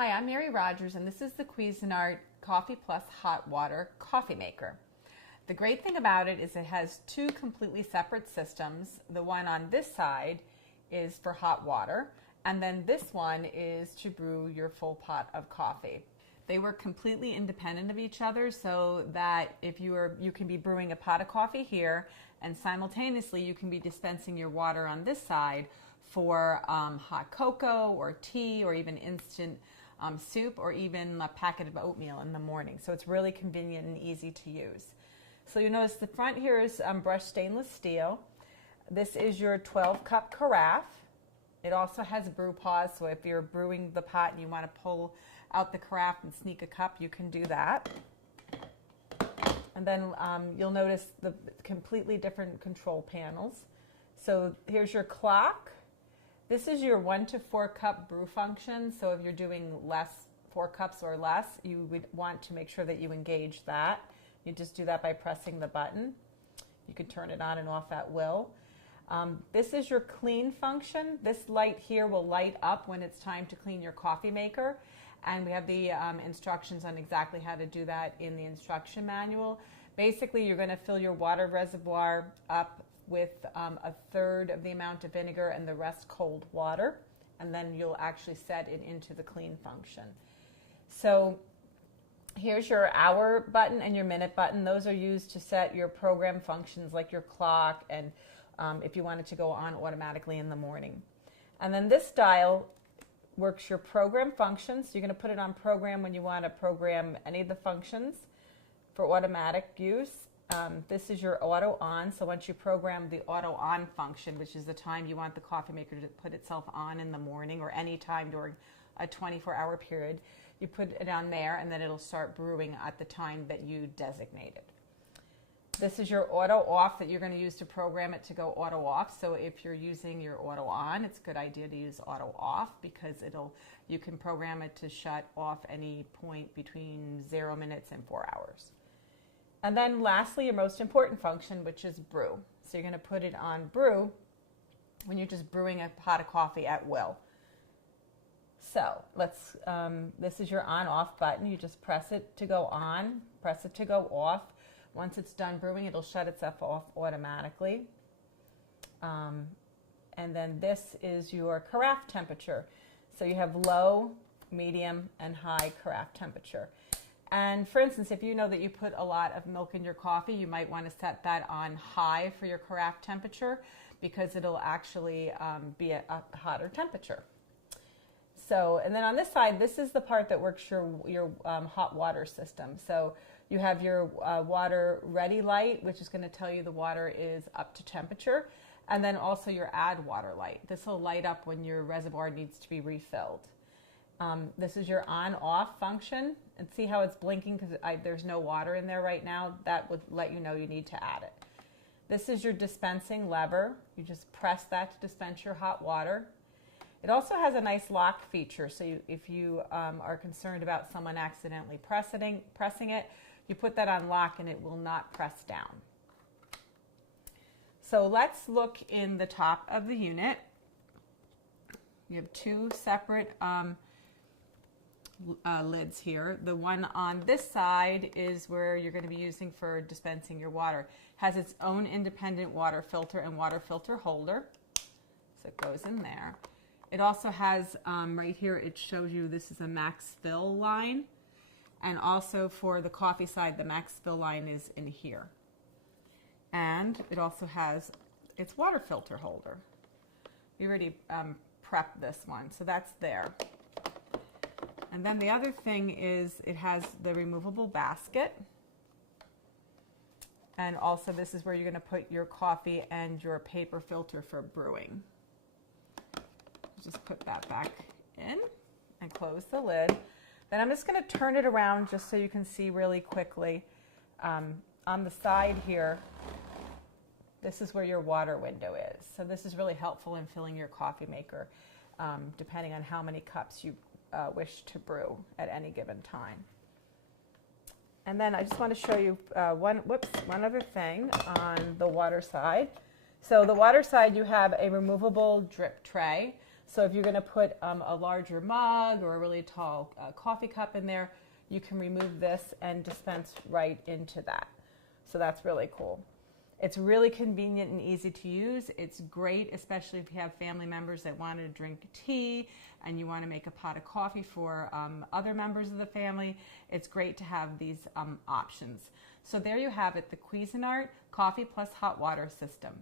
Hi, I'm Mary Rogers, and this is the Cuisinart Coffee Plus Hot Water Coffee Maker. The great thing about it is it has two completely separate systems. The one on this side is for hot water, and then this one is to brew your full pot of coffee. They work completely independent of each other, so that if you can be brewing a pot of coffee here, and simultaneously you can be dispensing your water on this side for hot cocoa or tea or even instant soup or even a packet of oatmeal in the morning. So it's really convenient and easy to use. So you notice the front here is brushed stainless steel. This is your 12-cup carafe. It also has brew pause, so if you're brewing the pot and you want to pull out the carafe and sneak a cup, you can do that. And then you'll notice the completely different control panels. So here's your clock. This is your 1 to 4 cup brew function. So if you're doing 4 cups or less, you would want to make sure that you engage that. You just do that by pressing the button. You can turn it on and off at will. This is your clean function. This light here will light up when it's time to clean your coffee maker. And we have the instructions on exactly how to do that in the instruction manual. Basically, you're going to fill your water reservoir up with 1/3 of the amount of vinegar and the rest cold water, and then you'll actually set it into the clean function. So here's your hour button and your minute button. Those are used to set your program functions like your clock and if you want it to go on automatically in the morning. And then this dial works your program functions. You're going to put it on program when you want to program any of the functions for automatic use. This is your auto on, so once you program the auto on function, which is the time you want the coffee maker to put itself on in the morning or any time during a 24-hour period, you put it on there and then it'll start brewing at the time that you designated. This is your auto off that you're going to use to program it to go auto off. So if you're using your auto on, it's a good idea to use auto off because you can program it to shut off any point between 0 minutes and 4 hours. And then lastly, your most important function, which is brew. So you're going to put it on brew when you're just brewing a pot of coffee at will. So this is your on-off button. You just press it to go on, press it to go off. Once it's done brewing, it'll shut itself off automatically. And then this is your carafe temperature. So you have low, medium, and high carafe temperature. And for instance, if you know that you put a lot of milk in your coffee, you might want to set that on high for your carafe temperature because it'll actually be a hotter temperature. So, and then on this side, this is the part that works your hot water system. So you have your water ready light, which is going to tell you the water is up to temperature. And then also your add water light. This will light up when your reservoir needs to be refilled. This is your on-off function, and see how it's blinking because there's no water in there right now. That would let you know you need to add it. This is your dispensing lever. You just press that to dispense your hot water. It also has a nice lock feature, so if you are concerned about someone accidentally pressing it, you put that on lock and it will not press down. So let's look in the top of the unit. You have two separate lids here. The one on this side is where you're going to be using for dispensing your water. It has its own independent water filter and water filter holder, so it goes in there. It also has right here, it shows you this is a max fill line, and also for the coffee side, the max fill line is in here. And it also has its water filter holder. We already prepped this one, so that's there. And then the other thing is it has the removable basket. And also this is where you're going to put your coffee and your paper filter for brewing. Just put that back in and close the lid. Then I'm just going to turn it around just so you can see really quickly. On the side here, this is where your water window is. So this is really helpful in filling your coffee maker, depending on how many cups you wish to brew at any given time. And then I just want to show you one other thing on the water side. So the water side, you have a removable drip tray. So if you're going to put a larger mug or a really tall coffee cup in there, you can remove this and dispense right into that. So that's really cool. It's really convenient and easy to use. It's great, especially if you have family members that want to drink tea and you want to make a pot of coffee for other members of the family. It's great to have these options. So there you have it, the Cuisinart Coffee Plus Hot Water System.